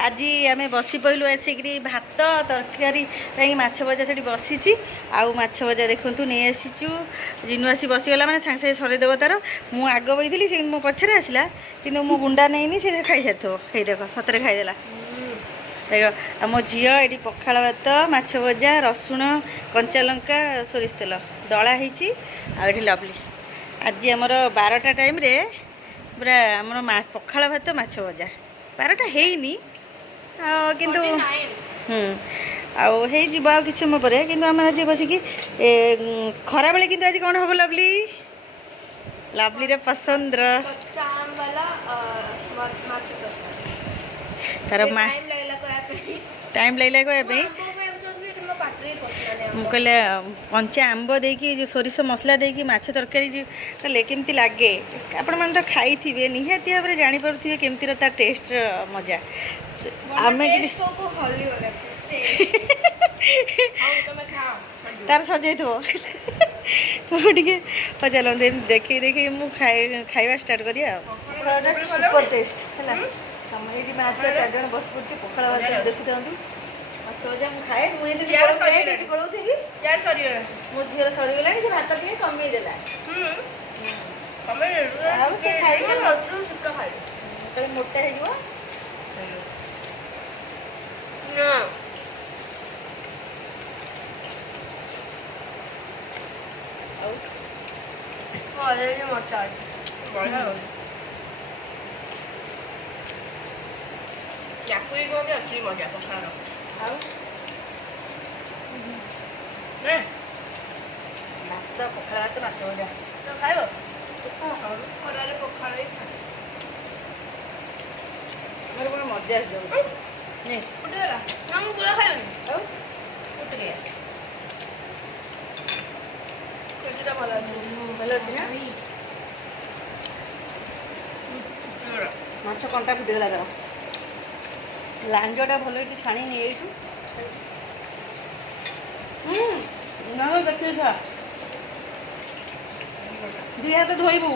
आज आम बसी पड़ू आसिक भात तरकारी कहीं माछ भजा से बसी आउ माछ भजा देखूँ नहीं आसीचु जिनू आसी बसीगला मैंने सागे सागे सरदेव तार मुझ आग बही से मो पछे आसला कि मो गुंडा नहीं से खाई सारी हे देख सतरे खाईदेला देख आ मो झी ये पखाड़ भात माछ भजा रसुण कंचा लंका सोरिष तेल दला होती आठ लवली आज आमर 12टा टाइम रे पूरा आमर पखाड़ भात माछ भजा 12टा हैनी किंतु आउ कि समय पर कि आम आज बसिक खरा बेले कि आज कौन हम लवली लवली रे पसंद तार टाइम लगला कहवाई कहले कंचा आंब देकी जो सोरिष मसला देकी माछ तरकारी कले केमती लगे आपण मैंने तो खाई थे निहाती भाव में जापे केमती तार टेस्ट मजा आम तार सर जाइए मुझे चलो देखी देखी मुझे खाଇବା स्टार्ट करिया सुपर टेस्ट है ये माँ छुआ 4 जन बस पड़ी पखाड़ भात देखी था माछ भजा मुझे खाए मुझे गलाऊी मो झीर सरीगला से भात टे कमीदेला खाई मोटा हो असली मजा पखाड़ भात पखाड़ भात माछ भजा खाइब मोर कौन मजा आस भल अच्छी ना माछ कंटा फुटीगला तार लांजटा भल छाणी नहीं देखिए छुआ दी हाथ धोबू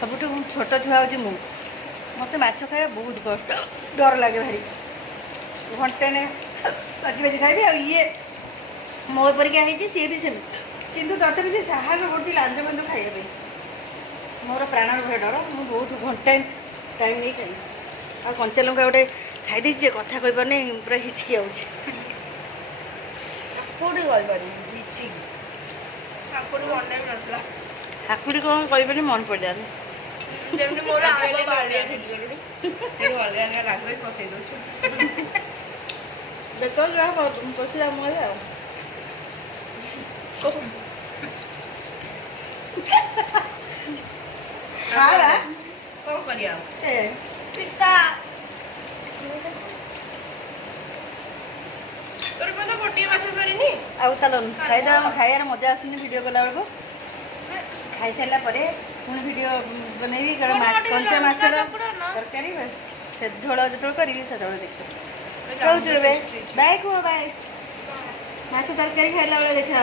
सबुठ छोट छुआ हूँ मु मत माछ खाया बहुत कष्ट डर लगे भारी घंटे ने बाजी बाजी खाइबी आ ये मो परिका है सी भी सेम किंतु तथापि से साहस करती लांज बंद खाइबा मोर प्राण भय डर मुझे बहुत घंटे टाइम नहीं खाई आ कंचा लंका गोटे खाई कथा कही पारे पूरा हिचकी आऊँगी हाकुड़ी कौन कह मन पड़ जाए देख पशा मुझे खाईदे खाइबार मजा आसुनी वीडियो कला बेलू खाई सारा पुणी वीडियो बनैबी कंचा माछर तरकारी से झोल जो करी से देखो बाय कह बाय माछ तरकारी खाइला बेले देखा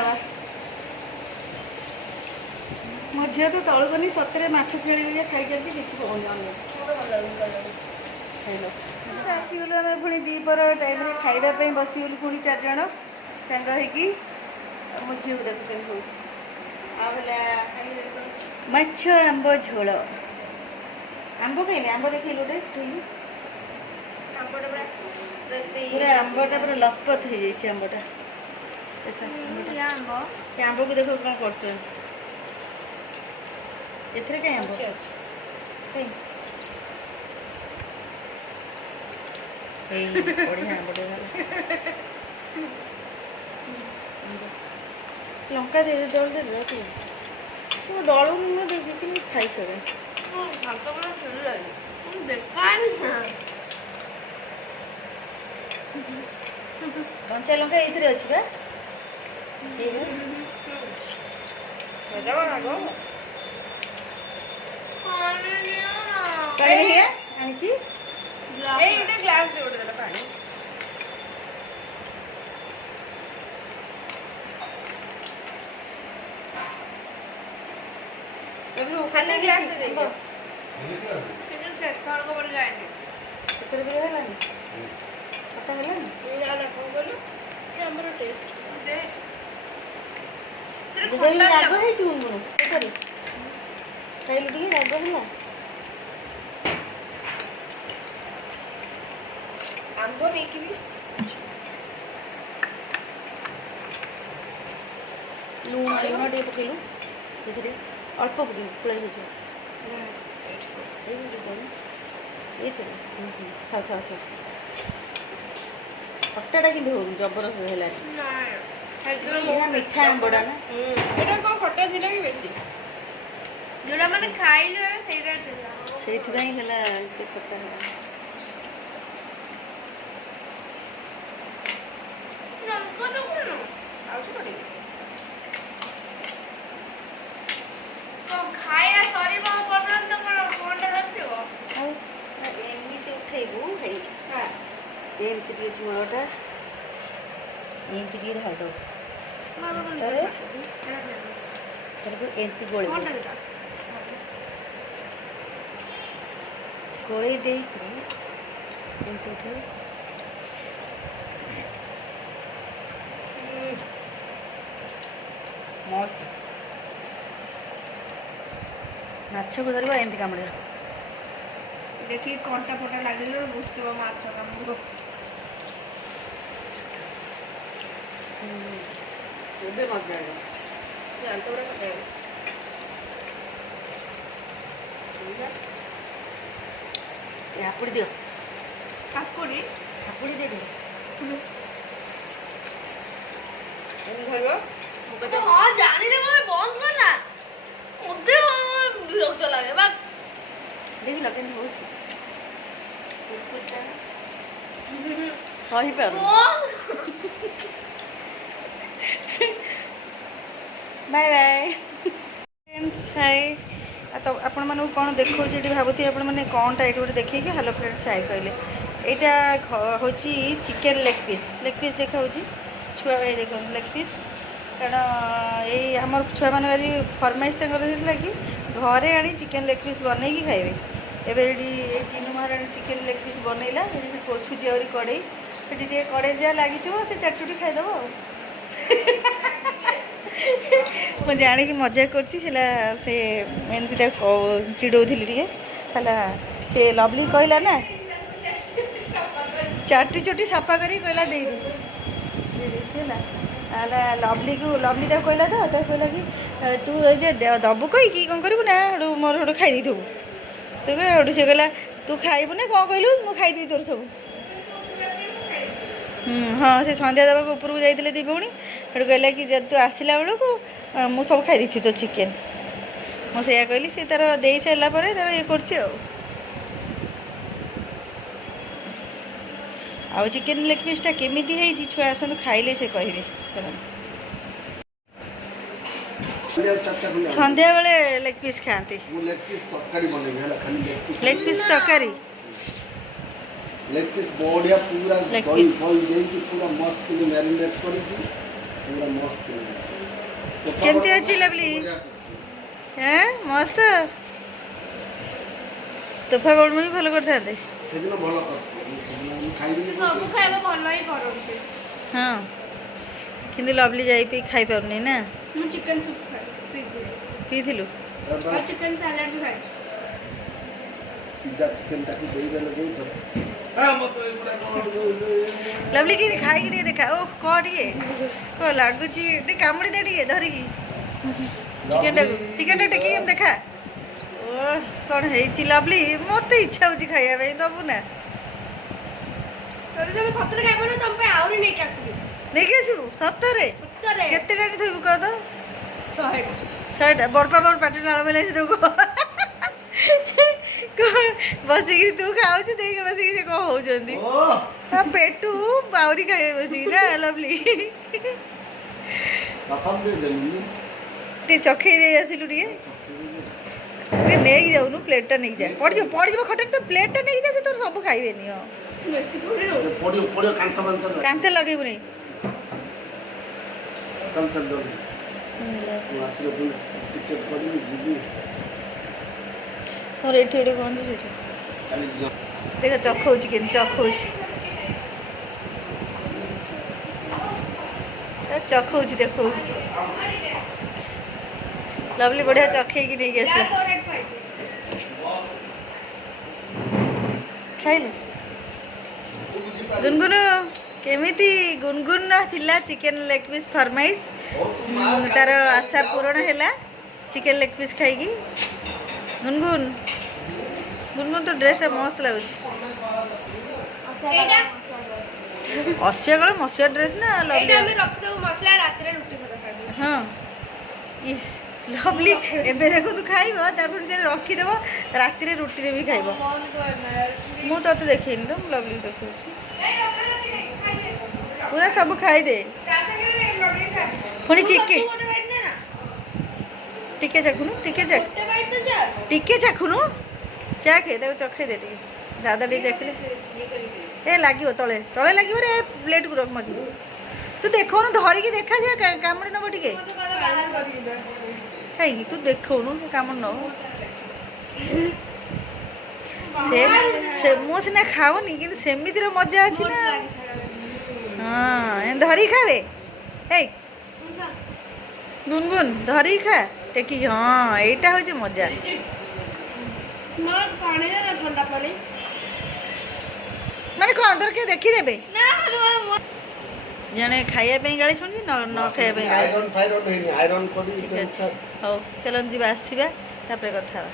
मो झील तो तौक नहीं सतरे माछ खेल खाई चलती किसी खाइल आसीगलु आम पुणी दीपर टाइम खावाई बसीगलु पुणी 4 जन सांग हो मो झील को देख माछ आंब झोल आंब कहीं आंब देख गोटे पूरा आंबटा पूरा लसपत हो जाए आंबटा देख आंब को देख कौन कर कहीं आंब बढ़िया आंबटे लंका दे दल दे दलू देखी खाई सके कंचा लंका ये अच्छी बा ग्लास दे पानी ଲଭଲି ଖାଲି ଗ୍ଲାସ୍ ରେ ଦେଇଦିଅ। ଦେଖିଲା କିନ୍ତୁ ସେଥରକ ଭଳି ଯାଏନି। ସେଥିରେ ବି ହେଲାନି ଖଟା ହେଲାନି ନା ନା କଣ କହିଲୁ ସେ ଆମର ଟେଷ୍ଟ ଦେ ସେଥିରେ ଯେତେବେଳେ ଖଟା ରାଗ ଲାଗ ହେଇଛି ଗୁଣଗୁଣ ସତରେ ଖାଇଲୁ ଟିକେ ରାଗ ହେଲା ଆମ୍ବ ନେଇକି ବି ଲୁଣ ଲୁଣ ଟିକେ ପକେଇଲୁ ସେଥିରେ ଅଳ୍ପ ପକେଇବୁ ପୁଳାଇ ହେଇଯିବ ଏଇଥିରେ ଖାଉ ଖାଉ ଖାଉ ଖଟାଟା କିନ୍ତୁ ହଉନି ଜବରଦସ୍ତ ହେଲାନି ନା ଏଇଟା ମିଠା ଆମ୍ବଟା ନା ଏଇଟା କଣ ଖଟା ଥିଲା କି ବେଶୀ ଯୋଉଟା ମାନେ ଖାଇଲୁ ଏବେ ସେଇଟା ଥିଲା ସେଇଥିପାଇଁ ହେଲା ଏତେ ଖଟା ହେଲା ଖାଇବା ସରିବ ପର୍ଯ୍ୟନ୍ତ କଣ ଫୋନଟା ରଖିବ ଆଉ ଏମିତି ଉଠେଇବୁ ହେଇଛି ଏମିତି ଟିକେ ଝୋଳଟା ଏମିତି ଟିକେ ଢାଳିଦେବୁ ତାକୁ ଏମିତି ଗୋଳେଇ ଗୋଳେଇ ଦେଇକି ଏମିତି ଉଠେଇ ମସ୍ତ ମାଛକୁ ଧରିବ ଏମିତି କାମୁଡ଼ିବ ଦେଖିକି କଣ୍ଟା ଫଟା ଲାଗିଲେ ବୁଝିଥିବ ମାଛ କାମୁଡ଼ିବ ଏବେ ମଜା ହେବ ଜାଣିତ ପୁରା ଖାଇବ ହାପୁଡ଼ି ଦିଅ କାକୁଡ଼ି ହାପୁଡ଼ି ଦେଇଦିଅ ଏମିତି ଧରିବ ମୁଁ କହିଲି ହଁ ଜାଣିଲେ କଣ ବନ୍ଦ କର ନା ମତେ ବିରକ୍ତ ଲାଗେ ବା ଦେଖିଲ କେମିତି ହେଉଛି ସହିପାରୁନି ବାଏ ବାଏ ଫ୍ରେଣ୍ଡସ୍ ହାଏ ତ ଆପଣମାନଙ୍କୁ କ'ଣ ଦେଖାଉଛି ଏଠି ଭାବୁଥିବେ ଆପଣମାନେ କ'ଣଟା ଏଇଠି ଗୋଟେ ଦେଖେଇକି ହ୍ୟାଲୋ ଫ୍ରେଣ୍ଡସ୍ ହାଏ କହିଲେ ଏଇଟା ହେଉଛି ଚିକେନ୍ ଲେଗ୍ ପିସ୍ ଦେଖାଉଛି ଛୁଆ ଭାଇ ଦେଖନ୍ତୁ ଲେଗ୍ ପିସ୍ କାରଣ ଏଇ ଆମର ଛୁଆମାନେ ଆଜି ଫରମାଇଶ ତାଙ୍କର ଥିଲା କି ଘରେ ଆଣି ଚିକେନ୍ ଲେଗ୍ ପିସ୍ ବନେଇକି ଖାଇବେ ଏବେ ଏଠି ଏଇ ଚିନୁ ମହାରାଣୀ ଚିକେନ୍ ଲେଗ୍ ପିସ୍ ବନେଇଲା ସେଠି ସେ ପୋଛୁଛି ଆହୁରି କଡ଼େଇ ସେଠି ଟିକେ କଡ଼େଇ ଯାହା ଲାଗିଥିବ ସେ ଚାଟଚୁଟି ଖାଇଦେବ ଆଉ ମୁଁ ଜାଣିକି ମଜା କରୁଛି ହେଲା ସେ ଏମିତି ତାକୁ ଚିଡ଼ଉଥିଲି ଟିକେ ହେଲା ସେ ଲଭଲି କହିଲା ନା ଚାଟି ଚୁଟି ସଫା କରିକି କହିଲା ଦେଇଦେଇଛି ହେଲା ଲଭଲି ତାକୁ କହିଲା ତ ତାକୁ କହିଲା କି ତୁ ଏଇ ଯେ ଦେବୁ କହିକି କ'ଣ କରିବୁ ନା ସେଠୁ ମୋର ସେଠୁ ଖାଇ ଦେଇଥିବୁ ସେଠୁ ସେ କହିଲା ତୁ ଖାଇବୁ ନା କ'ଣ କହିଲୁ ମୁଁ ଖାଇଦେବି ତୋର ସବୁ ହଁ ସେ ସନ୍ଧ୍ୟା ଦେବାକୁ ଉପରକୁ ଯାଇଥିଲେ ଦି ଭଉଣୀ ସେଠୁ କହିଲା କି ଯଦି ତୁ ଆସିଲା ବେଳକୁ ମୁଁ ସବୁ ଖାଇ ଦେଇଥିବି ତୋ ଚିକେନ୍ ମୁଁ ସେଇଆ କହିଲି ସେ ତାର ଦେଇ ସାରିଲା ପରେ ତାର ଇଏ କରୁଛି ଆଉ ଚିକେନ୍ ଲେଗ୍ ପିସ୍ଟା କେମିତି ହେଇଛି ଛୁଆ ଆସନ୍ତୁ ଖାଇଲେ ସେ କହିବେ ସେମାନେ ସନ୍ଧ୍ୟାବେଳେ ଲେଗ୍ ପିସ୍ ଖାଆନ୍ତି ଲେଗ୍ ପିସ୍ ତରକାରୀ ବନେଇବି ହେଲା ଖାଲି ଲେଗ୍ ପିସ୍ ତରକାରୀ ଲେଗ୍ ପିସ୍ ବଢ଼ିଆ ପୁରା Leg ଦହି piece. ଫହି ଦେଇକି ପୁରା ମସ୍ତ ମ୍ୟାରିନେଟ୍ କରିକି ପୁରା ମସ୍ତ କେମିତି ଅଛି ଲଭଲି ହେଁ ମସ୍ତ ତୋଫା ବଡ଼ମା ବି ଭଲ କରିଥାନ୍ତେ ସେଦିନ ଭଲ କରିଥିଲି ସେଦିନ ମୁଁ ଖାଇଦେଲି ସବୁ ଖାଇବା ଭଲ ହିଁ କରନ୍ତି ହଁ କିନ୍ତୁ ଲଭଲି ଯାଇ ପିଇ ଖାଇପାରୁନି ନା ମୁଁ ଚିକେନ୍ ସୁପ୍ ଖାଏ ପିଇଥିଲୁ ଆଉ ଚିକେନ୍ ସାଲାଡ୍ ବି ଖାଇଛି ସିଧା ଚିକେନ୍ଟାକୁ ଦେଇଦେଲେ ଯୋଉଥର ଲଭଲି କି ଖାଇକି ଟିକେ ଦେଖା ଓହ କହ ଟିକେ କହ ଲାଗୁଛି ଟିକେ କାମୁଡ଼ି ଦେ ଟିକେ ଧରିକି ଚିକେନ୍ଟାକୁ ଟେକିକି ଏମିତି ଦେଖା ଓ କ'ଣ ହେଇଛି ଲଭଲି ମୋତେ ଇଚ୍ଛା ହେଉଛି ଖାଇବା ପାଇଁ ଦେବୁ ନା ଯଦି ତମେ ସତରେ ଖାଇବ ନା ତମ ପାଇଁ ଆହୁରି ନେଇକି ଆସିବି ନେଇକି ଆସିବୁ ସତରେ ସତରେ କେତେଟା ଥୋଇବୁ କହ ତ 100ଟା 100ଟା ବଡ଼ପା ବଡ଼ ପାଟି ନାଳ ବେଲା ତୁ ବସିକି ତୁ ଖାଉଛୁ ଦେଇକି ବସିକି ସେ କ'ଣ ହଉଛନ୍ତି ପେଟୁ ଆହୁରି ଖାଇବେ ବସିକି ନା ଲଭଲି ଟିକେ ଚଖେଇ ଦେଇ ଆସିଲୁ ଟିକେ ନେଇକି ଯାଉନୁ ପ୍ଲେଟ୍ଟା ନେଇକି ଯା ପଡ଼ିଯିବ ଖଟାରେ ତ ପ୍ଲେଟ୍ଟା ନେଇକି ଯା ସେ ତୋର ସବୁ ଖାଇବେନି ହଁ କାନ୍ଥ ଲଗେଇବୁନି ଟିକେଟ୍ କରିବି ଯିବି ତମର ଏଠି ଏଠି କହନ୍ତି ସେଠି ଖାଲି ଝିଅ। ଦେଖ ଚଖଉଛି କେମିତି ଚଖଉଛି ଚଖଉଛି ଦେଖଉଛି ଲଭଲି ବଢ଼ିଆ ଚଖେଇକି ନେଇକି ଯା ଆସିବ ତୋର ଏଠି ଖାଇଛି। ଖାଇଲେ ଗୁନଗୁନ କେମିତି ଗୁନଗୁନ ଥିଲା ଚିକେନ ଲେగ్ ପିସ୍ ଫରମାଇଶ ତାର ଆଶା ପୂରଣ ହେଲା ଚିକେନ ଲେగ్ ପିସ୍ ଖାଇକି ଗୁନଗୁନ ଗୁନଗୁନ ତ ଡ୍ରେସଟା ମସ୍ତ ଲାଗୁଛି ଏଇଟା ଅସିଆ କଳ ମସିଆ ଡ୍ରେସ୍ ନା ଏଇଟା ଲଭଲି ଆମେ ରଖିଦବୁ ମସଲା ରାତିରେ ରୁଟି ସହିତ ଖାଇବୁ। ହଁ ଇସ୍ ଲଭଲି ଏବେ ଦେଖନ୍ତୁ ଖାଇବ ତାପରେ ଭିତରେ ରଖିଦେବ ରାତିରେ ରୁଟିରେ ବି ଖାଇବ ମୁଁ ତତେ ଦେଖେଇନି ତ ମୁଁ ଲଭଲି ଦେଖଉଛି ପୁରା ସବୁ ଖାଇଦେ ପୁଣି ଚିକେ ଟିକେ ଚାଖୁନୁ ଟିକେ ଚାଖ ଟିକେ ଚାଖୁନୁ ଚାଖେ ତାକୁ ଚଖେଇ ଦେ ଟିକେ ଦାଦା ଟିକେ ଚାଖିଲେ ଏ ଲାଗିବ ତଳେ ତଳେ ଲାଗିବ ରେ ପ୍ଲେଟ୍କୁ ରଖ ମଝିରେ ତୁ ଦେଖଉନୁ ଧରିକି ଦେଖା ଯେ କାମୁଡ଼ି ନେବ ଟିକେ କାହିଁକି ତୁ ଦେଖଉନୁ ସେ କାମୁଡ଼ି ନେବ ସେ ମୁଁ ସିନା ଖାଉନି କିନ୍ତୁ ସେମିତିର ମଜା ଅଛି ନା ହଁ ଏମିତି ଧରିକି ଖାବେ ଏଇ ଗୁନଗୁନ ଧରିକି ଖା ଟେକିକି ହଁ ଏଇଟା ହେଉଛି ମଜା ଥଣ୍ଡା ପାଣି ମାନେ କ'ଣ ଦରକାର ଦେଖିଦେବେ ନା ଜଣେ ଖାଇବା ପାଇଁ ଗାଳି ଶୁଣୁଛି ନ ଖାଇବା ପାଇଁ ଗାଳି ଆଇରନ୍ ଫାଇରନ୍ ହେଇନି ଆଇରନ୍ କରି ଠିକ୍ ଅଛି ହଉ ଚାଲନ୍ତୁ ଯିବା ଆସିବା ତାପରେ କଥା ହେବା